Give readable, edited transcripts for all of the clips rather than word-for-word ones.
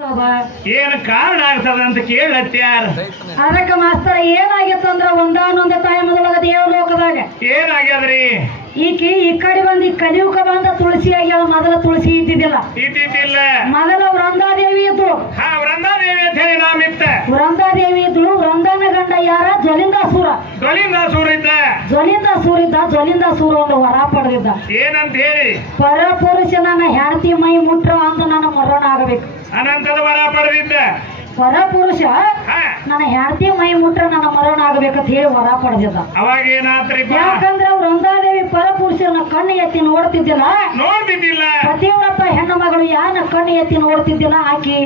ಏನ್ ಕಾರಣ ಆಗ್ತದ ಅಂತ ಕೇಳತ್ಯಾರ. ಅದಕ್ಕೆ ಮಾಸ್ತರ ಏನಾಗಿತ್ತು ಅಂದ್ರ ಒಂದಾನೊಂದ ಟೈಮದೊಳಗ ದೇವಲೋಕದಾಗ ಏನಾಗ್ಯದ್ರಿ? ಈಕಿ ಈ ಕಡೆ ಬಂದು ಈ ಕಲಿಯುಗ ಬಂದ ತುಳಸಿ ಆಗ್ಯಾವ. ಮೊದಲ ತುಳಸಿ ಇದ್ದಿದ್ದಿಲ್ಲ, ಮೊದಲ ವೃಂದಾದೇವಿ ಇದ್ಳು. ವೃಂದಾದೇವಿ ಅಂತ ಹೇಳಿ ನಾಮಿತ್ತ. ವೃಂದಾದೇವಿ ಇದ್ಳು. ವೃಂದನ ಗಂಡ ಯಾರ? ಜ್ವಲಿಂದಾಸೂರ. ಜ್ವಲಿಂದಾಸೂರ ಇದ್ದ. ಜ್ವಲಿಂದಾಸೂರ ಒಂದು ವರ ಪಡೆದಿದ್ದ. ಏನಂತ ಹೇಳಿ? ಪರಪುರುಷ ನನ್ನ ಹೆಂಡತಿ ಮೈ ಮುಟ್ರ ಅಂತ ನನ್ನ ಮರಣ ಆಗಬೇಕು. ಅನಂತದ ವರ ಪಡೆದಿದ್ದ. ಪರಪುರುಷ ನನ್ನ ಹೆಂಡತಿ ಮೈ ಮುಟ್ರ ನನ್ನ ಮರಣ ಆಗ್ಬೇಕಂತ ಹೇಳಿ ವರ ಪಡೆದಿದ್ದ. ಅವಾಗ ಏನಾತ್ರಿ? ಯಾಕಂದ್ರೆ ವೃಂದಾದೇವಿ ಪರಪುರುಷನ ಕಣ್ಣು ಎತ್ತಿ ನೋಡ್ತಿದ್ದಿಲ್ಲ. ಪತಿವ್ರತ ಹೆಣ್ಣು ಮಗಳು ಯಾನ ಕಣ್ಣು ಎತ್ತಿ ನೋಡ್ತಿದ್ದಿಲ್ಲ. ಆಕಿ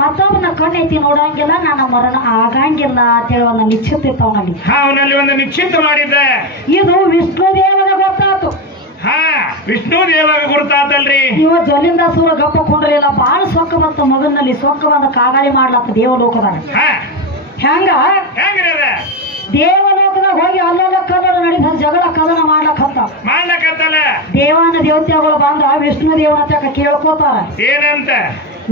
ಮತ್ತೊಬ್ಬನ ಕಣ್ಣು ಎತ್ತಿ ನೋಡಂಗಿಲ್ಲ, ನನ್ನ ಮರಣ ಆಗಂಗಿಲ್ಲ ಅಂತ ಹೇಳಿ ಒಂದು ನಿಶ್ಚಿತ ಇತ್ತು ಅವನಲ್ಲಿ. ಅವನಲ್ಲಿ ಒಂದು ನಿಶ್ಚಿತ ಮಾಡಿದ್ದ. ಇದು ವಿಷ್ಣು ದೇವರ ಗೊತ್ತಾತು. ವಿಷ್ಣು ದೇವಾಗ ಗುರುತಾತಲ್ರಿ. ಇವ ಜ್ವಲಿಂದಾಸೂರ ಗಪ್ಪ ಕೊಂಡ್ರಿಲ್ಲ. ಬಾಳ ಸೊಕ್ಕ ಬಂತ ಮಗನಲ್ಲಿ. ಸೊಕ್ಕ ಬಂದ ಕಾಗಾಳಿ ಮಾಡ್ಲತ್ತ ದೇವಲೋಕದಾಗ. ಹೆಂಗ್ರಿ ಅದ? ದೇವಲೋಕದಾಗ ಹೋಗಿ ಅಲ್ಲಲ್ಲ ಕದನ ನಡೀತ, ಜಗಳ ಕದನ ಮಾಡ್ಲಕ್ಕತ್ತಲ್ಲ. ದೇವಾನ ದೇವತೆಗಳು ಬಂದ ವಿಷ್ಣು ದೇವನ ತಕ ಕೇಳ್ಕೋತಾರ. ಏನಂತ?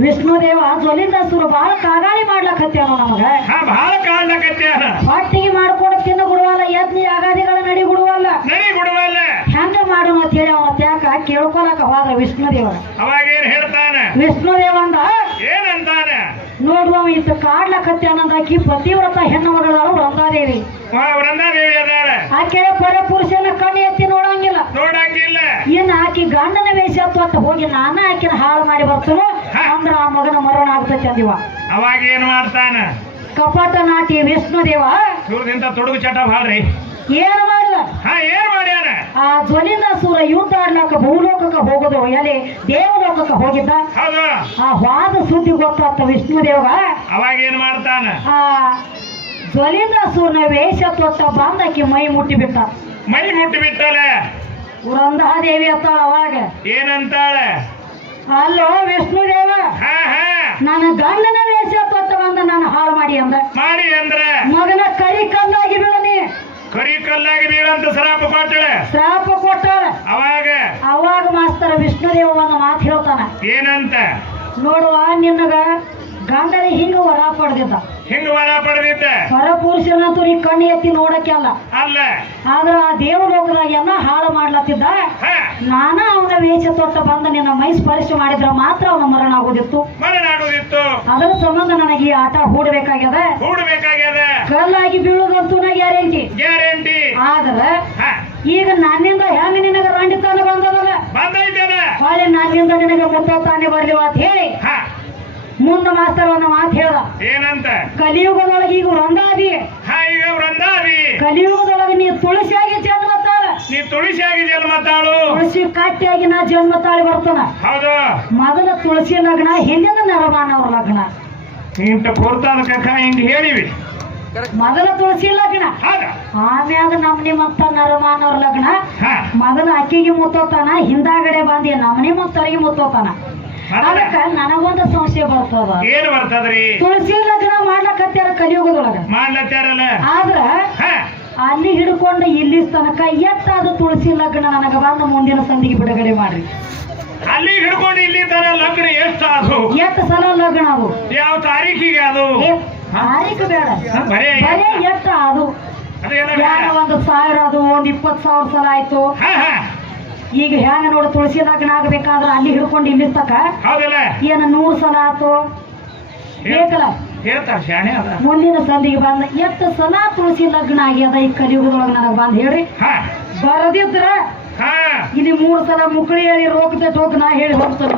ವಿಷ್ಣು ದೇವ ಜ್ವಲಿಂದಾಸೂರ ಬಾಳ ಕಾಗಾಳಿ ಮಾಡ್ಲಕತ್ಯಾನ ನಮಗ. ಬಹಳ ಕಾಡ್ಲಕತ್ಯಾನ. ಹೊಟ್ಟಿಗೆ ಮಾಡ್ಕೊಂಡು ತಿನ್ನು ಗುಡುವಲ್ಲ, ಯಜ್ಞ ಯಾಗಾದಿಗಳ ನಡಿ ಗುಡುವಲ್ಲ. ಹೆಂಗ ಮಾಡೋಣ ಅಂತ ಹೇಳಿ ಅವನ ತ್ಯಾಕ ಕೇಳ್ಕೊಳಕ ಹೋದ್ರ ವಿಷ್ಣು ದೇವರ. ಅವಾಗ ಏನ್ ಹೇಳ್ತಾನ? ವಿಷ್ಣು ದೇವ ಅಂದ ಏನಂತಾನ? ನೋಡುವ ಇತ್ತು ಕಾಡ್ಲಕತ್ಯಾನಂದಾಕಿ ಪತಿವ್ರತ ಹೆಣ್ಣು ಮಗಳಾಳು ವೃಂದಾದೇವಿ. ವೃಂದಾದೇವಿ ಅದಾಳ. ಆಕೆ ಪರಪುರುಷನ ಕಣ್ಣು ಎತ್ತಿ ನೋಡಂಗಿಲ್ಲ. ಇನ್ನು ಆಕಿ ಗಂಡನ ವೇಷ ತೊಟ್ಟು ಹೋಗಿ ನಾನ ಆಕಿನ ಹಾಳು ಮಾಡಿ ಬರ್ತನು ಅಂದ್ರ ಆ ಮಗನ ಮರಣ ಆಗ್ತೈತಿ ಅಂದಿವ. ಅವಾಗ ಏನ್ ಮಾಡ್ತಾನ? ಕಪಟ ನಾಟಿ ವಿಷ್ಣು ದೇವ ಸೂರ್ಯದಿಂದ ತೊಡಗು ಚಟ ಬಾಳ್ರಿ. ಏನ್ ಮಾಡಿದ? ಏನ್ ಮಾಡ್ಯಾನ? ಆ ಜ್ವಲಿಂದಾಸೂರ ಯುದ್ಧ ಆಡ್ಲಕ್ಕ ಭೂಲೋಕಕ್ಕೆ ಹೋಗೋದು ಎಲ್ಲಿ ದೇವಲೋಕಕ್ಕೆ ಹೋಗಿದ್ದ. ಆ ವಾದ ಸುದ್ದಿ ಗೊತ್ತಾಗ್ತ ವಿಷ್ಣು ದೇವ. ಅವಾಗ ಏನ್ ಮಾಡ್ತಾನ? ಆ ಜ್ವಲಿಂದಾಸೂರನ ವೇಷ ತೊಟ್ಟ ಬಂದಕ್ಕೆ ಮೈ ಮುಟ್ಟಿ ಬಿಟ್ಟ. ಮೈ ಮುಟ್ಟಿ ಬಿಟ್ಟಲೆ ವೃಂದಾದೇವಿ ಅತ್ತಾಳ. ಅವಾಗ ಏನಂತಾಳೆ? ಅಲ್ಲೋ ವಿಷ್ಣು ದೇವ, ನನ್ನ ಗಂಡನ ವೇಷ ತೊಟ್ಟ ಬಂದ ನಾನು ಹಾಳು ಮಾಡಿ ಅಂದ್ರೆ ಮಗನ ಕರಿ ಕಲ್ಲಾಗಿ ಬೀಳನಿ. ಕರಿ ಕಲ್ಲಾಗಿ ಬೀಳಂತ ಶ್ರಾಪ ಕೊಟ್ಟಾಳೆ. ಅವಾಗ ಮಾಸ್ತರ ವಿಷ್ಣುದೇವ ಒಂದು ಮಾತು ಹೇಳ್ತಾನ. ಏನಂತ? ನೋಡುವ, ನಿನ್ನಗ ಗಂಡನ ಹಿಂಗ ವರ ಪಡೆದಿದ್ದ. ಪರಪುರುಷನಂತೂ ನೀ ಕಣ್ಣು ಎತ್ತಿ ನೋಡಕ್ಕೆ ಅಲ್ಲ, ಆದ್ರ ಆ ದೇವಲೋಕದಾಗ ಎಲ್ಲ ಹಾಳು ಮಾಡ್ಲತ್ತಿದ್ದ. ನಾನ ಅವನ ವೇಷ ತೊಟ್ಟ ಬಂದ ನಿನ್ನ ಮೈ ಸ್ಪರ್ಶ ಮಾಡಿದ್ರ ಮಾತ್ರ ಅವನ ಮರಣ ಆಗೋದಿತ್ತು. ಅದರ ಸಂಬಂಧ ನನಗೆ ಈ ಆಟ ಹೂಡಬೇಕಾಗ್ಯದ. ಕಲ್ಲಾಗಿ ಬೀಳುದಂತೂ ನಾ ಗ್ಯಾರಂಟಿ. ಆದ್ರ ಈಗ ನನ್ನಿಂದ ಹೆಂಗ ನಿನಗ ರಂಡಿತಾನ ಬಂದದಲ್ಲ, ಹೊಳೆ ನನ್ನಿಂದ ನಿನಗೆ ಮುತ್ತಾನೆ ಬರ್ಲಿವ ಅಂತ ಹೇಳಿ ಮುಂದ ಮಾಸ್ತರ್ ಒಂದು ಮಾತು ಹೇಳ್ದ. ಏನಂತ? ಕಲಿಯುಗದೊಳಗೆ ಈಗ ವೃಂದಾದಿ. ಕಲಿಯುಗದೊಳಗೆ ನೀ ತುಳಸಿಯಾಗಿ ಜನ್ಮ ತಾಳು. ತುಳಸಿ ಕಟ್ಟಿಯಾಗಿ ನಾ ಜನ್ಮ ತಾಳಿ ಬರ್ತಾನ. ಮೊದಲ ತುಳಸಿ ಲಗ್ನ, ಹಿಂದಿನ ನರಮಾನ ಅವ್ರ ಲಗ್ನ. ಹಿಂಗ ಹೇಳಿವಿ. ಮೊದಲ ತುಳಸಿ ಲಗ್ನ, ಆಮ್ಯಾಗ ನಿಮ್ಮತ್ತ ನರಮಾನ ಅವ್ರ ಲಗ್ನ. ಮೊದಲ ಅಕ್ಕಿಗೆ ಮುತ್ತೋತಾನ, ಹಿಂದಾಗಡೆ ಬಂದಿ ನಮ್ಮನಿ ಮತ್ತವರಿಗೆ ಮುತ್ತೋತಾನ. ಅದಕ್ಕ ನನಗೊಂದು ಸಂಶಯ ಬರ್ತದ. ಏನ್ ಬರ್ತದ್ರಿ? ತುಳಸಿ ಲಗ್ನ ಮಾಡ್ಲಕತ್ಯಾರ ಕಲಿಯುಗದೊಳಗ. ಆದ್ರ ಅಲ್ಲಿ ಹಿಡ್ಕೊಂಡು ಇಲ್ಲಿ ತನಕ ಎತ್ತಾದ ತುಳಸಿ ಲಗ್ನ ನನಗ ಬಂದ ಮುಂದಿನ ಸಂದಿಗೆ ಬಿಡುಗಡೆ ಮಾಡ್ರಿ. ಅಲ್ಲಿ ಹಿಡ್ಕೊಂಡು ಇಲ್ಲಿ ತರ ಲಗ್ನ ಎಷ್ಟು ಸಲ ಲಗ್ನ ಅದು? ಯಾವ ತಾರೀಖಿಗೆ ಅದು? ತಾರೀಖು ಬೇಡ, ಬರೇ ಎಷ್ಟ ಅದು? ಯಾರ 1,000 ಅದು, 20,000 ಸಲ ಆಯ್ತು. ಈಗ ಹೆಂಗ ನೋಡ, ತುಳಸಿ ಲಗ್ನ ಆಗ್ಬೇಕಾದ್ರ ಅಲ್ಲಿ ಹಿಡ್ಕೊಂಡು ಇಲ್ಲಿ ತಕ ಏನ 100 ಸಲ ಆತು ಬೇಕಲ್ಲ. ಮುಂದಿನ ಸಂದಿಗೆ ಬಂದ ಎಷ್ಟು ಸಲ ತುಳಸಿ ಲಗ್ನ ಆಗ್ಯದ ಈ ಕಲಿಯುಗದೊಳಗ ನನಗ ಬಂದ್ ಹೇಳ್ರಿ. ಬರದಿದ್ರ ಇಲ್ಲಿ 3 ಸಲ ಮುಕ್ಳಿ ಹೇಳಿ ರೋಗದ ಟೋಕ್ ನಾ ಹೇಳಿ ಹೋಗ್ತಾರ.